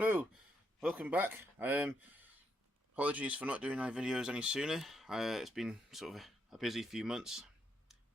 Hello, welcome back. Apologies for not doing my videos any sooner. It's been sort of a busy few months,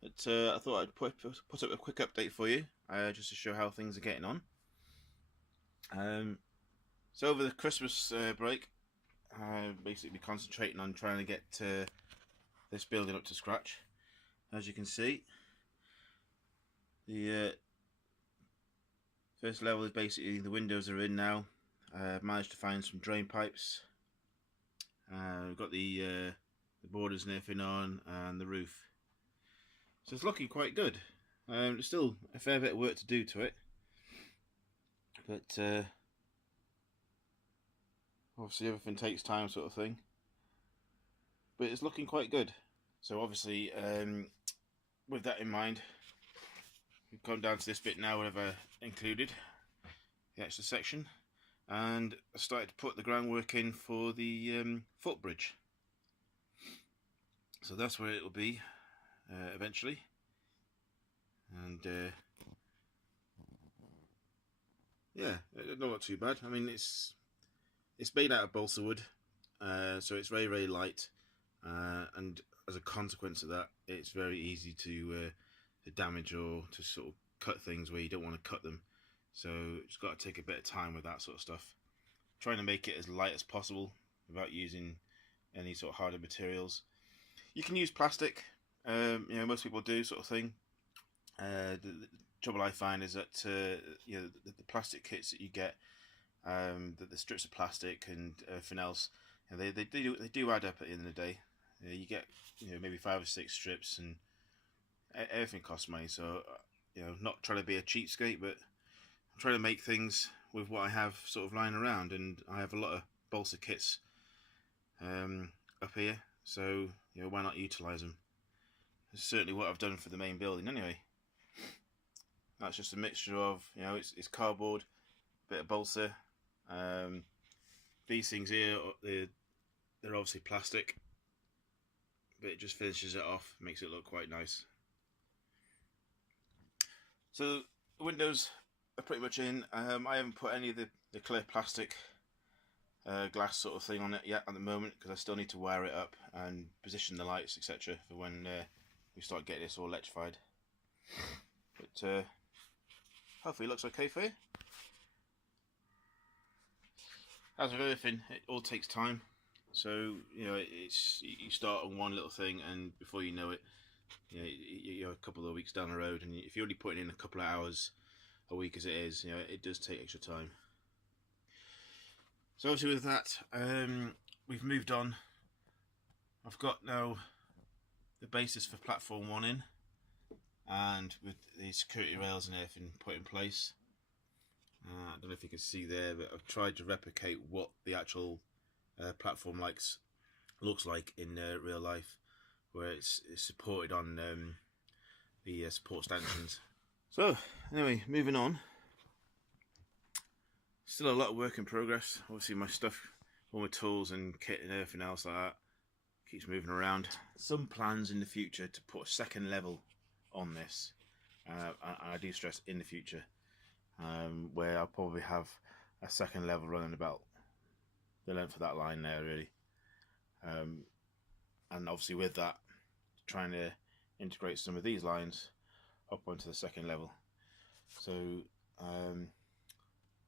but I thought I'd put up a quick update for you, just to show how things are getting on. So over the Christmas break, basically concentrating on trying to get this building up to scratch. As you can see, the first level is basically the windows are in now. Managed to find some drain pipes. We've got the borders and everything on, and the roof. So it's looking quite good. There's still a fair bit of work to do to it, but obviously everything takes time, sort of thing. But it's looking quite good. So obviously, with that in mind, we've come down to this bit now. Whatever included the extra section. And I started to put the groundwork in for the footbridge. So that's where it will be eventually. And yeah, not too bad. I mean, it's made out of balsa wood, so it's very, very light. And as a consequence of that, it's very easy to damage or to sort of cut things where you don't want to cut them. So just got to take a bit of time with that sort of stuff. Trying to make it as light as possible without using any sort of harder materials. You can use plastic, most people do, sort of thing. The trouble I find is that the plastic kits that you get, the strips of plastic and everything else, they do add up at the end of the day. You get maybe 5 or 6 strips, and everything costs money. So not trying to be a cheapskate, but I'm trying to make things with what I have sort of lying around, and I have a lot of balsa kits up here, so why not utilise them? It's certainly what I've done for the main building anyway. That's just a mixture of it's cardboard, a bit of balsa. These things here, they're obviously plastic, but it just finishes it off, makes it look quite nice. So the windows are pretty much in. I haven't put any of the clear plastic glass sort of thing on it yet at the moment, because I still need to wire it up and position the lights, etc., for when we start getting this all electrified. But hopefully it looks okay for you. As with everything, it all takes time. So you start on one little thing, and before you know it, you're a couple of weeks down the road, and if you're only putting in a couple of hours a week as it is, it does take extra time. So obviously with that, we've moved on. I've got now the basis for platform 1 in, and with the security rails and everything put in place. I don't know if you can see there, but I've tried to replicate what the actual platform looks like in real life, where it's supported on the support stanchions. So anyway, moving on. Still a lot of work in progress. Obviously my stuff, all my tools and kit and everything else like that, keeps moving around. Some plans in the future to put a second level on this, and I do stress in the future, where I'll probably have a second level running about the length of that line there, really. And obviously with that, trying to integrate some of these lines up onto the second level. So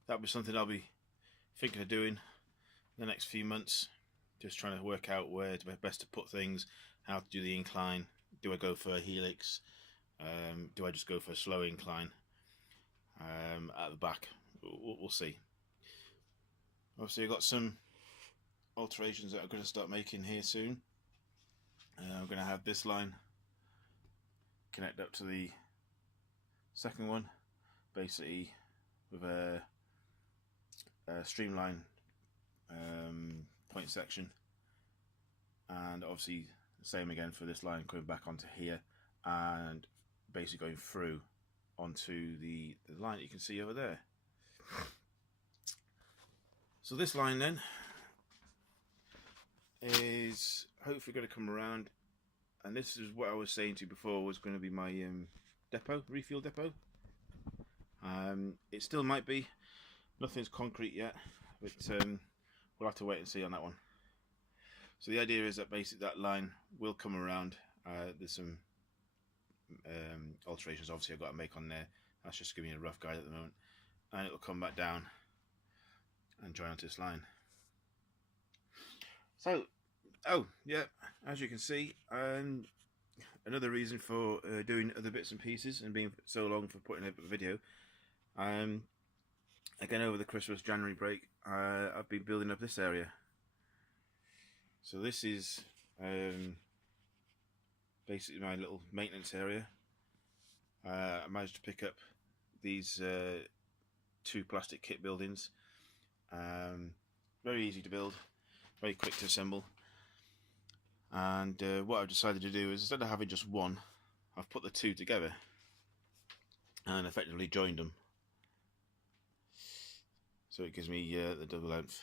that'll be something I'll be thinking of doing in the next few months. Just trying to work out where best to put things, how to do the incline. Do I go for a helix? Do I just go for a slow incline at the back? We'll see. Obviously I've got some alterations that I'm going to start making here soon. I'm going to have this line connect up to the second one, basically with a streamline point section, and obviously the same again for this line coming back onto here and basically going through onto the line that you can see over there. So this line then is hopefully going to come around, and this is what I was saying to you before was going to be my depot, refuel depot. It still might be, nothing's concrete yet. but we'll have to wait and see on that one. So the idea is that basically that line will come around. There's some alterations obviously I've got to make on there. That's just giving me a rough guide at the moment, and it'll come back down and join onto this line. So, oh yeah, as you can see, another reason for doing other bits and pieces and being so long for putting up a video. Again, over the Christmas January break, I've been building up this area. So this is basically my little maintenance area. I managed to pick up these 2 plastic kit buildings. Very easy to build, very quick to assemble. And what I've decided to do is, instead of having just one, I've put the 2 together and effectively joined them. So it gives me the double length.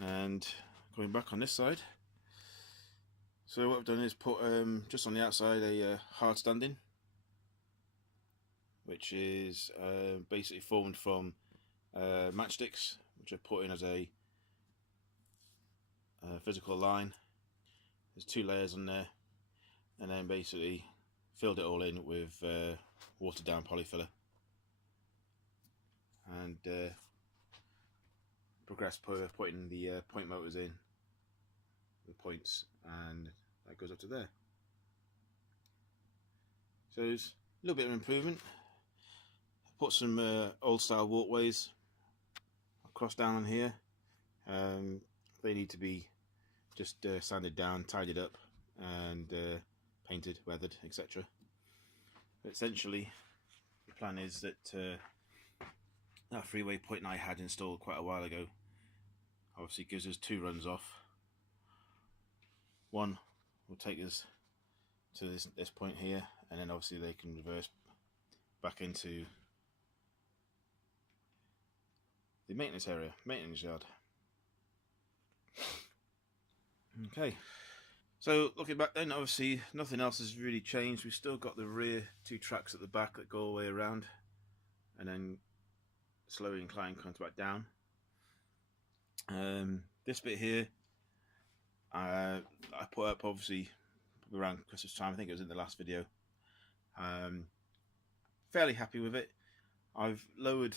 And going back on this side, so what I've done is put just on the outside a hard standing, which is basically formed from matchsticks, which I've put in as a physical line. There's 2 layers on there, and then basically filled it all in with watered down polyfiller, and progressed putting the point motors in, the points, and that goes up to there. So it's a little bit of improvement. Put some old style walkways across down on here. They need to be just sanded down, tidied up, and painted, weathered, etc. But essentially, the plan is that that freeway point I had installed quite a while ago obviously gives us 2 runs off. One will take us to this point here, and then obviously they can reverse back into the maintenance area, maintenance yard. Okay, so looking back then, obviously nothing else has really changed. We've still got the rear 2 tracks at the back that go all the way around, and then slowly incline comes back down. This bit here, I put up obviously around Christmas time. I think it was in the last video. Fairly happy with it. I've lowered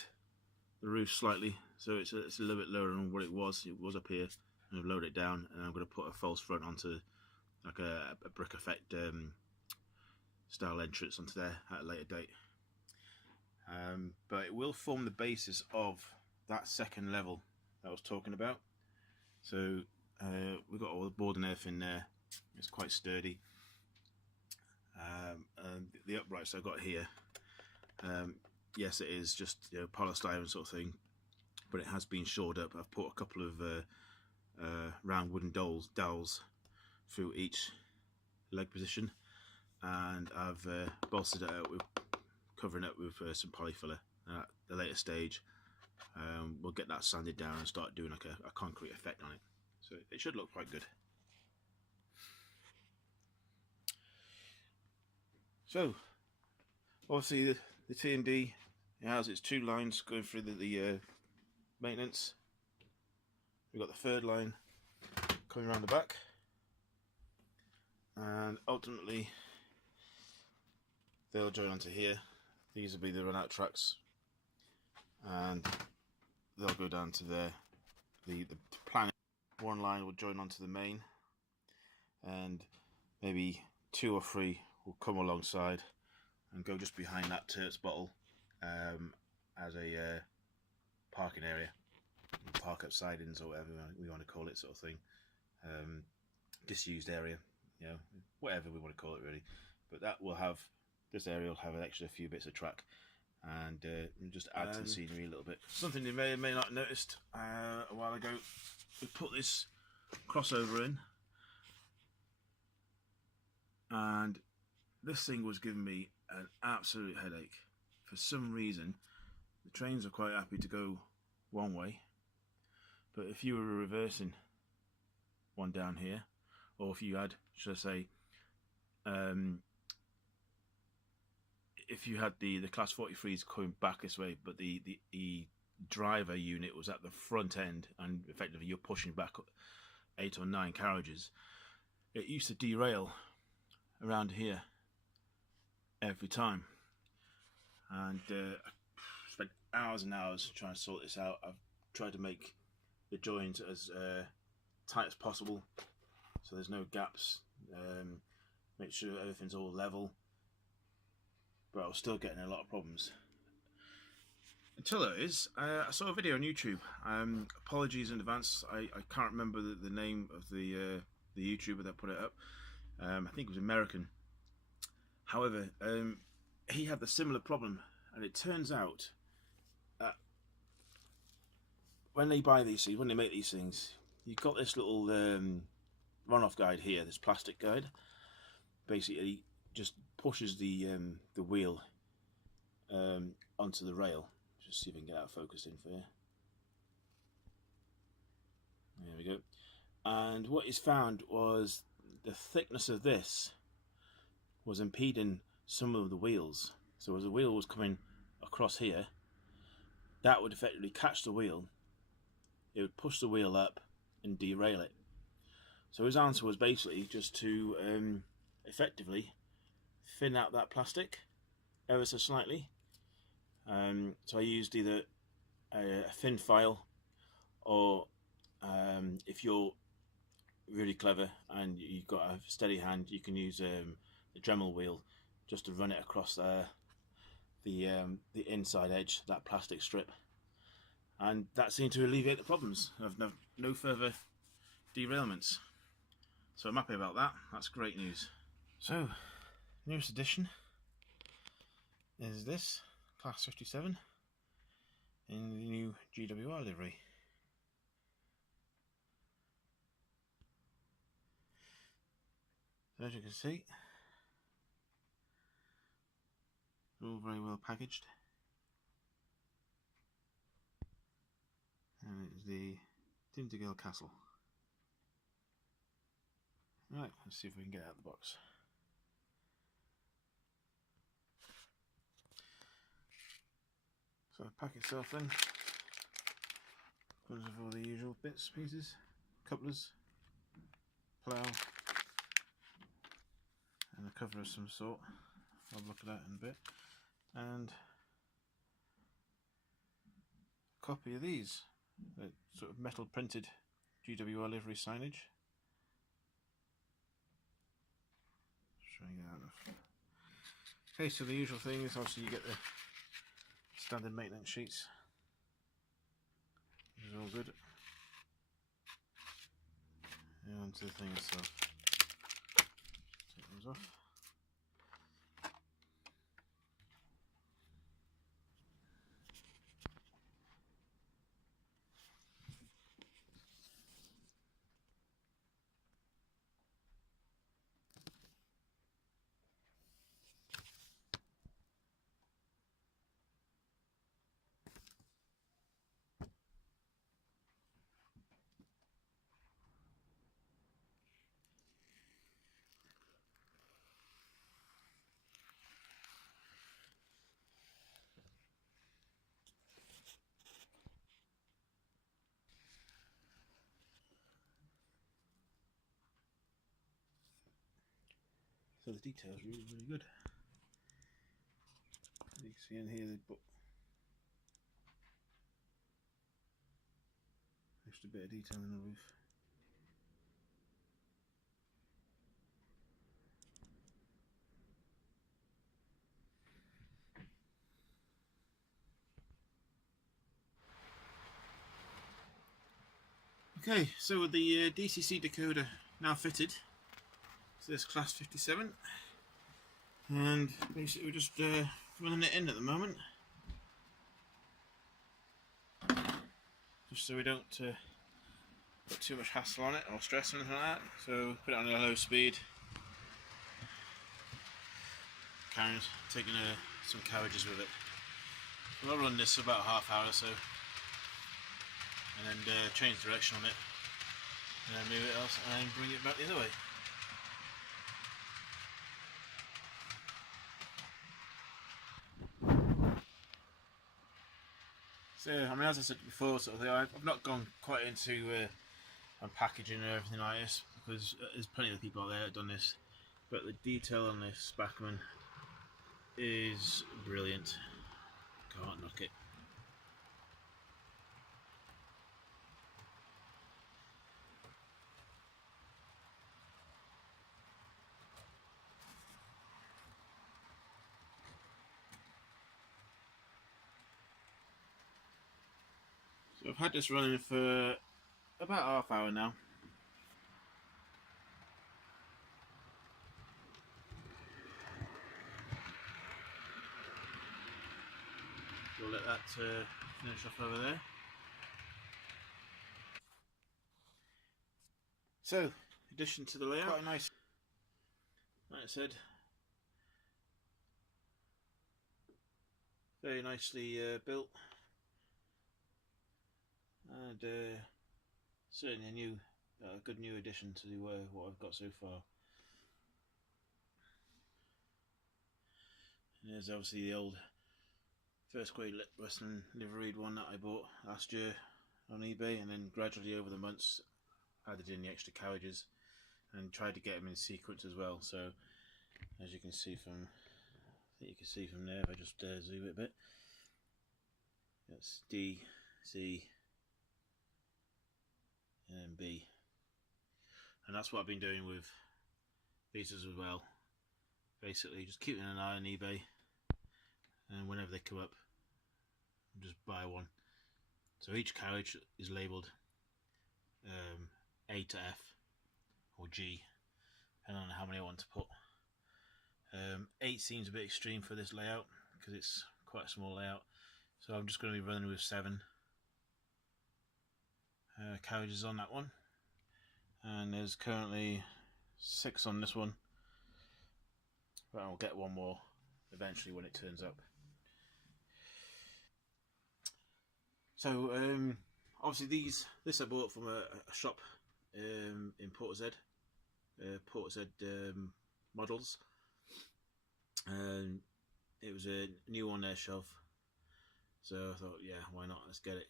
the roof slightly, so it's a little bit lower than what it was. It was up here, and I've lowered it down, and I'm going to put a false front onto like a brick effect style entrance onto there at a later date. But it will form the basis of that second level that I was talking about. So we've got all the board and everything there. It's quite sturdy. And the uprights I've got here, yes, it is just, you know, polystyrene sort of thing, but it has been shored up. I've put a couple of round wooden dowels through each leg position, and I've bolstered it out with covering it with some polyfiller. At the later stage, we'll get that sanded down and start doing like a concrete effect on it. So it should look quite good. So obviously the T&D has its 2 lines going through the maintenance. We've got the 3rd line coming around the back, and ultimately they'll join onto here. These will be the run out tracks, and they'll go down to there. The plan, 1 line will join onto the main, and maybe 2 or 3 will come alongside and go just behind that Turt's bottle as a parking area, park up sidings or whatever we want to call it, sort of thing. Disused area, you know, whatever we want to call it really. But that will have, this area will have an extra few bits of track, and just add to the scenery a little bit. Something you may or may not have noticed a while ago, we put this crossover in, and this thing was giving me an absolute headache. For some reason, the trains are quite happy to go one way, but if you were reversing one down here, or if you had, should I say, if you had the class 43s coming back this way, but the driver unit was at the front end, and effectively you're pushing back 8 or 9 carriages, it used to derail around here every time. And I spent hours and hours trying to sort this out. I've tried to make the joint as tight as possible, so there's no gaps. Make sure everything's all level, but I was still getting a lot of problems. Until it is, I saw a video on YouTube. Apologies in advance. I can't remember the name of the YouTuber that put it up. I think it was American. However, he had the similar problem, and it turns out that when they buy these things, when they make these things, you've got this little runoff guide here, this plastic guide. Basically, just pushes the wheel onto the rail. Just see if I can get that focused in for you. There we go. And what he's found was the thickness of this was impeding some of the wheels. So as the wheel was coming across here, that would effectively catch the wheel. It would push the wheel up and derail it. So his answer was basically just to effectively thin out that plastic ever so slightly. So I used either a thin file, or if you're really clever and you've got a steady hand, you can use a Dremel wheel just to run it across the inside edge, that plastic strip, and that seemed to alleviate the problems. I've no further derailments, so I'm happy about that. That's great news. So, newest edition is this Class 57 in the new GWR livery. So as you can see, all very well packaged, and it's the Tintagel Castle. Right, let's see if we can get it out of the box. So the pack itself then comes with all the usual bits, pieces, couplers, plough, and a cover of some sort. I'll look at that in a bit. And a copy of these, sort of metal printed GWR livery signage. Showing you that. Okay, so the usual thing is obviously you get the standard maintenance sheets. This is all good. And onto the thing itself. Take those off. So the details are really, really good. You can see in here they put extra bit of detail in the roof. Okay, so with the DCC decoder now fitted to this Class 57, and basically we're just running it in at the moment, just so we don't put too much hassle on it or stress or anything like that. So put it on a low speed, taking some carriages with it. I'll run this for about half hour or so, and then change direction on it, and then move it else, and then bring it back the other way. So, I mean, as I said before, sort of thing, I've not gone quite into packaging and everything like this, because there's plenty of people out there that have done this. But the detail on this Spackman is brilliant. Can't knock it. So I've had this running for about half hour now. We'll let that finish off over there. So, addition to the layout, quite nice. Like I said, very nicely built, and certainly a good new addition to what I've got so far. And there's obviously the old first grade Western liveried one that I bought last year on eBay, and then gradually over the months added in the extra carriages and tried to get them in sequence as well. So as you can see from, I think you can see from there if I just zoom it a bit, that's D, C, and then B, and that's what I've been doing with these as well. Basically just keeping an eye on eBay, and whenever they come up, just buy one. So each carriage is labelled A to F or G, depending on how many I want to put. 8 seems a bit extreme for this layout because it's quite a small layout, so I'm just going to be running with 7 carriages on that one, and there's currently 6 on this one, but I'll get one more eventually when it turns up. So obviously this I bought from a shop in Portishead, Models, and it was a new on their shelf, so I thought, yeah, why not, let's get it.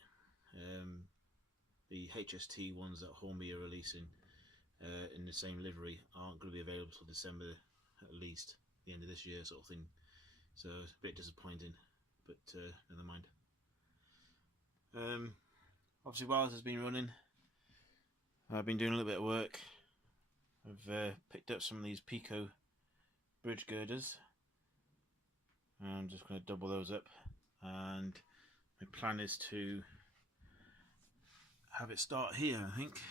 The HST ones that Hornby are releasing in the same livery aren't going to be available till December, at least the end of this year sort of thing, so it's a bit disappointing, but never mind. Obviously while this has been running, I've been doing a little bit of work. I've picked up some of these Pico bridge girders. I'm just going to double those up, and my plan is to have it start here, I think.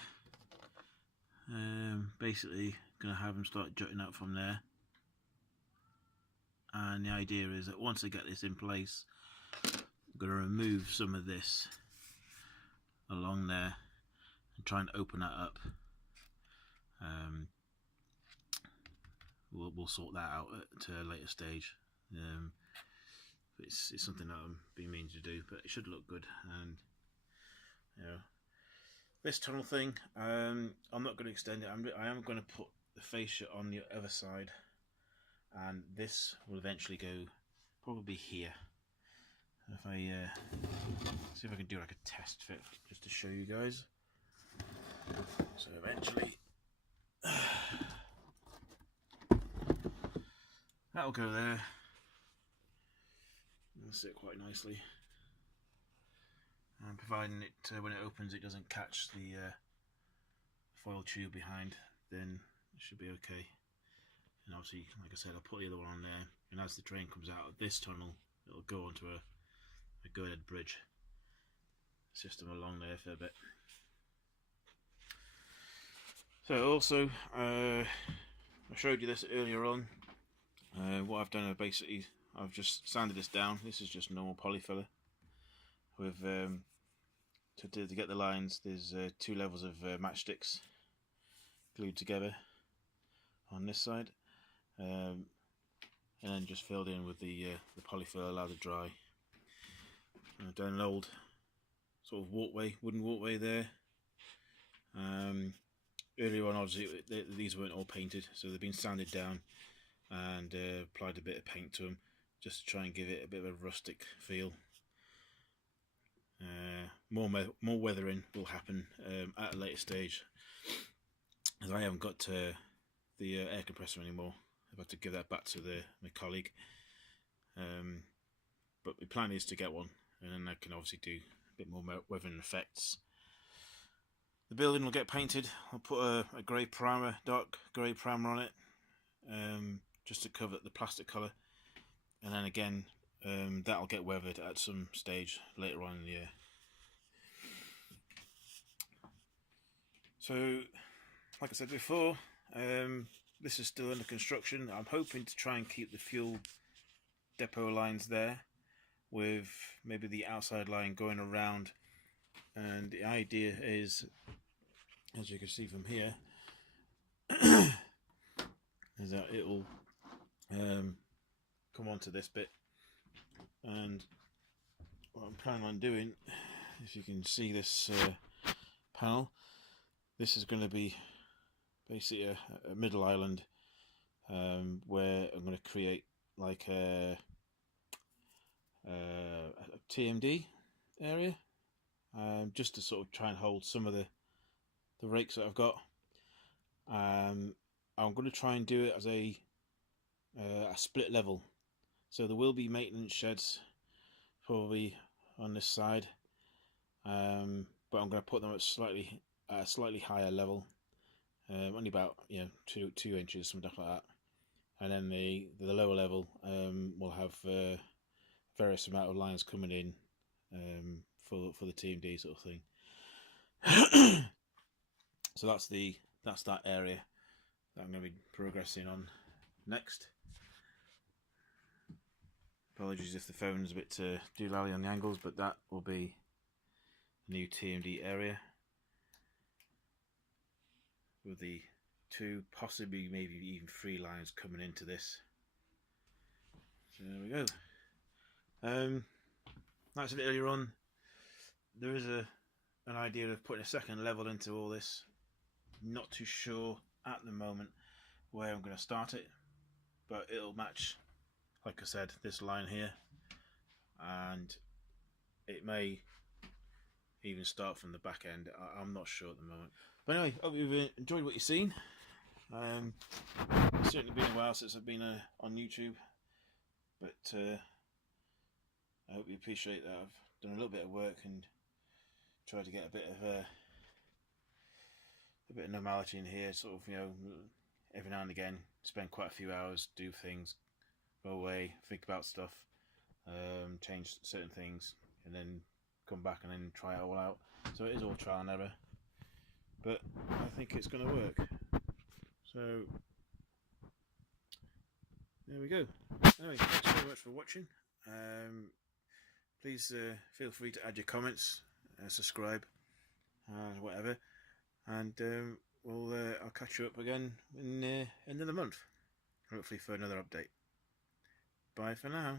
Basically going to have them start jutting out from there, and the idea is that once I get this in place, I'm going to remove some of this along there and try and open that up. We'll sort that out at a later stage. It's something that I've been meaning to do, but it should look good. And you know, this tunnel thing, I'm not going to extend it. I am going to put the fascia on the other side, and this will eventually go probably here. If I see if I can do like a test fit just to show you guys. So eventually that'll go there. It'll sit quite nicely, and providing it when it opens it doesn't catch the foil tube behind, then it should be okay. And obviously, like I said, I'll put the other one on there, and as the train comes out of this tunnel, it'll go onto a girded bridge system along there for a bit. So also, I showed you this earlier on. What I've done, I've just sanded this down. This is just normal polyfiller. With to get the lines, there's 2 levels of matchsticks glued together on this side, and then just filled in with the polyfiller, allowed to dry. I've done an old sort of wooden walkway there. Earlier on, obviously, these weren't all painted, so they've been sanded down and applied a bit of paint to them just to try and give it a bit of a rustic feel. more weathering will happen at a later stage, as I haven't got the air compressor anymore. I've had to give that back to my colleague. But my plan is to get one, and then I can obviously do a bit more weathering effects. The building will get painted. I'll put a grey primer, dark grey primer on it, just to cover the plastic colour, and then again that'll get weathered at some stage later on in the year. So, like I said before, this is still under construction. I'm hoping to try and keep the fuel depot lines there, with maybe the outside line going around, and the idea is, as you can see from here, is that it will come onto this bit, and what I'm planning on doing, if you can see this panel, this is going to be basically a middle island, where I'm going to create like a TMD area, just to sort of try and hold some of the rakes that I've got. I'm going to try and do it as a split level, so there will be maintenance sheds probably on this side, but I'm going to put them at a slightly higher level, only about 2 inches, something like that, and then the lower level will have various amount of lines coming in for the TMD sort of thing. So that's that area that I'm going to be progressing on next. Apologies if the phone's a bit doolally on the angles, but that will be a new TMD area with the 2, possibly maybe even 3 lines coming into this. So there we go. Like I said earlier on, there is an idea of putting a second level into all this. Not too sure at the moment where I'm going to start it, but it'll match, like I said, this line here, and it may even start from the back end. I'm not sure at the moment. But anyway, hope you've enjoyed what you've seen. It's certainly been a while since I've been on YouTube, but I hope you appreciate that I've done a little bit of work and tried to get a bit of normality in here, sort of, every now and again, spend quite a few hours, do things, go away, think about stuff, change certain things, and then come back and then try it all out. So it is all trial and error, but I think it's going to work. So there we go. Anyway, thanks very much for watching. Please feel free to add your comments, subscribe, whatever, and I'll catch you up again in another month, hopefully for another update. Bye for now.